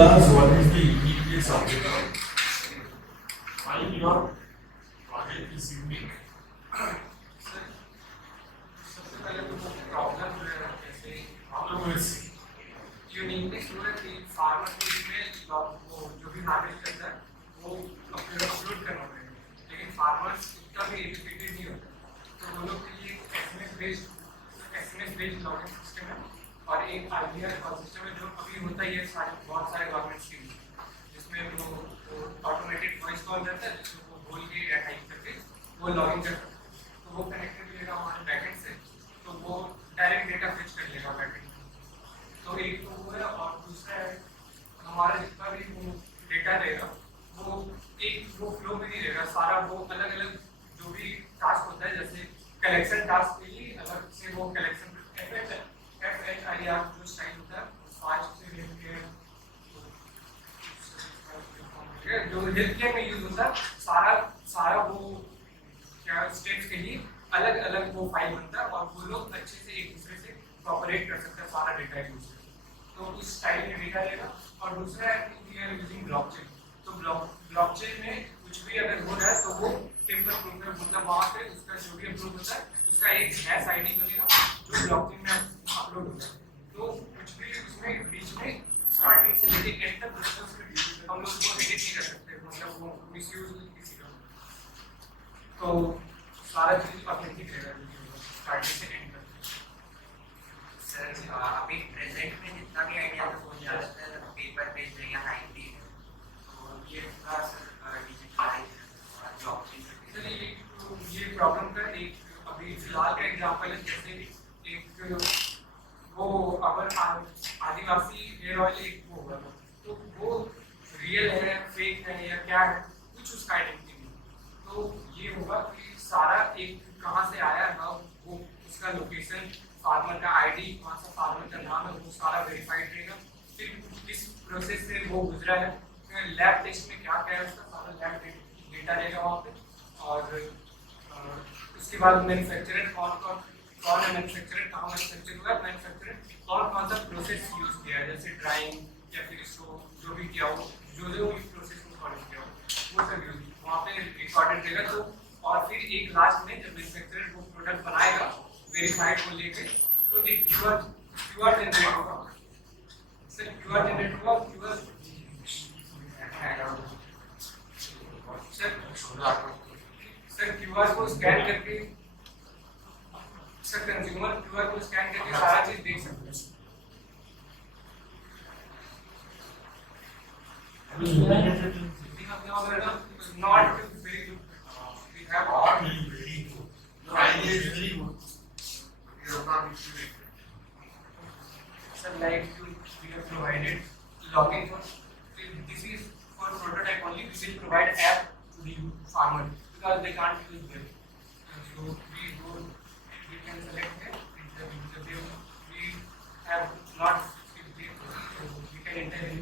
So what is the immediate object of why your project is unique? सबसे पहले तो वो प्रॉब्लम जो है जैसे Problem is यूनिकनेस जो है कि फार्मर को इसमें वो जो भी हार्वेस्ट करता है वो अपलोड करना पड़ेगा, लेकिन फार्मर्स उतना भी एजुकेटेड नहीं होता, तो वो लोग के लिए एसएमएस बेस्ड लॉगिंग सिस्टम है और एक आईडीआर कॉल सिस्टम है जो अभी होता ही है बहुत सारे गवर्नमेंट स्कीम जिसमें वो ऑटोमेटेड वॉइस कॉल रहता है जिसमें वो बोल के या टाइप करके वो लॉगिंग करता है, तो वो कनेक्टेड मिलेगा हमारे बैकएंड से, तो वो डायरेक्ट डेटा फेच कर लेगा बैकएंड। तो एक तो वो है और दूसरा है हमारा जितना भी वो डेटा रहेगा वो एक वो फ्लो में नहीं रहेगा, सारा वो अलग अलग जो भी टास्क होता है जैसे कलेक्शन टास्क के लिए अलग से वो कलेक्शन FHIR जो स्टाइल होता है फास्ट से लेके जो हेल्थ केयर में यूज होता है सारा वो क्या स्टेप्स के लिए अलग अलग वो फाइल बनता है और वो लोग अच्छे से एक दूसरे से कॉपरेट कर सकते हैं सारा डेटा यूज करके, तो उस स्टाइल में डेटा रहेगा। और दूसरा है कि वी आर यूजिंग ब्लॉकचेन, तो ब्लॉकचेन में कुछ भी अगर हो रहा है तो वो टेम्पर प्रूफ में मतलब वहाँ पे उसका जो भी अपलोड होता है उसका एक हैश आईडी बनेगा जो ब्लॉकचेन में अपलोड होता है, तो कुछ भी उसमें बीच में स्टार्टिंग से लेके एंड तक हम लोग वो एडिट नहीं कर सकते, मतलब वो मिसयूज किसी का, तो सारा चीज ऑथेंटिक रहेगा स्टार्टिंग से एंड तक। सर अभी प्रेजेंट में जितना भी आइडिया हो जाता है पेपर बेस्ड है या हाइब्रिड है, तो ये पूरा सर डिजिटलाइज ब्लॉकचेन ये प्रॉब्लम का एक अभी फिलहाल का एग्जांपल है, जैसे एक वो अगर आदिवासी हेयर ऑयल एक वो होगा तो वो रियल है फेक है या क्या है कुछ उसका आइडेंटिटी नहीं, तो ये होगा कि सारा एक कहाँ से आया है वो उसका लोकेशन फार्मर का आईडी कौन सा फार्मर का नाम है वो सारा वेरीफाइड रहेगा, फिर किस प्रोसेस से वो गुजरा है, लैब टेस्ट में क्या क्या है उसका सारा लैब डेटा रहेगा वहाँ पे, और उसके बाद मैन्युफैक्चरर कौन है, मैन्युफैक्चरर कहाँ मैन्युफैक्चर हुआ है, मैन्युफैक्चरर कौन सा प्रोसेस यूज किया है जैसे ड्राइंग या फिर इसको जो भी किया हो जो भी प्रोसेस को फॉलो किया हो वो सब यूज वहाँ पे रिकॉर्डेड रहेगा। तो और फिर एक लास्ट में जब मैन्युफैक्चरर वो प्रोडक्ट बनाएगा वेरीफाइड को लेके तो एक क्यूआर जनरेट होगा, सर क्यूआर जनरेट होगा सर क्यूआर को स्कैन करके सर कंज्यूमर क्यूआर को स्कैन करके सारा चीज देख सकते हैं। Not very good. We have all very good. The idea is very good. You have not explained. sir like we have provided login for this is for prototype only. We will provide app to the farmer because they can't use them. So we can select them. We have not we can enter in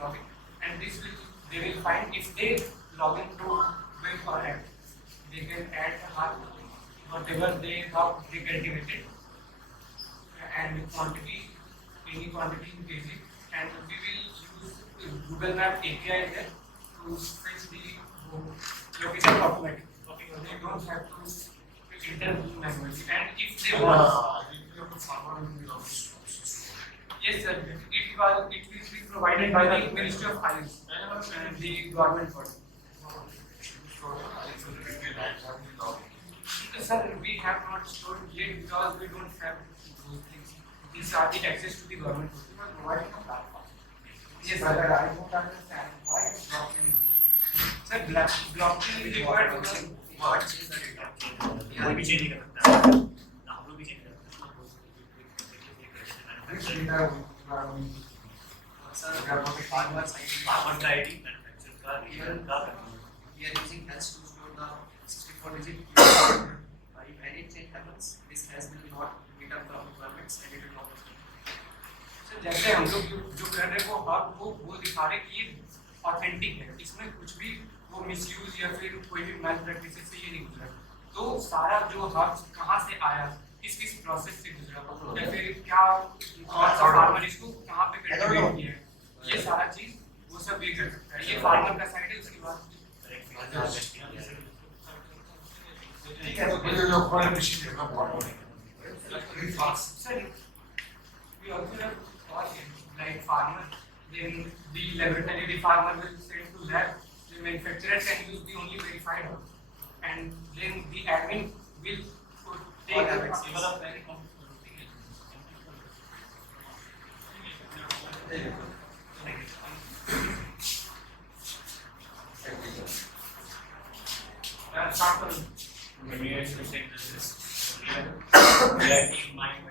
login and this will they will find if they log in through web or app they can add whatever they have they cultivated and quantity any quantity in kg and we will use Google Map API there to fetch the location automatically. They don't have to enter manually and if they want yes sir it will be provided by the Ministry of Finance and the government body. Sir, we have not stored yet because we don't have those things. These are the access to the government. We are providing a platform. Yes, sir. I don't understand why blockchain is. Sir, blockchain is required because what is the data? कोई भी चेंज नहीं कर सकता है, हम लोग भी चेंज कर सकते हैं। सर फार्मर साइड फार्मर का आईडी मैन्युफैक्चरर का रियल का we are using hash to store the 64-digit if any change happens this hash will not meet up the requirements and it will not sir जैसे हम लोग जो कर रहे हैं वो दिखा रहे कि ये ऑथेंटिक है, इसमें कुछ भी वो मिसयूज या फिर कोई भी मैल प्रैक्टिस से ये नहीं गुजरा, तो सारा जो हब कहाँ से आया किस प्रोसेस से गुजरा या फिर क्या कौन सा फार्मर इसको कहाँ पे कल्टीवेट किया है ये सारा चीज वो सब ये कर सकता है। ये फार्मर का साइड है। उसके बाद ठीक है, तो पहले लोग बड़े मशीन करना पड़ता है very fast. Sir, we also have cost like farmer. Then the laboratory farmer will send to lab. The manufacturer can use the only verified one, and then the admin will take the very start from When we are saying this is we are in mind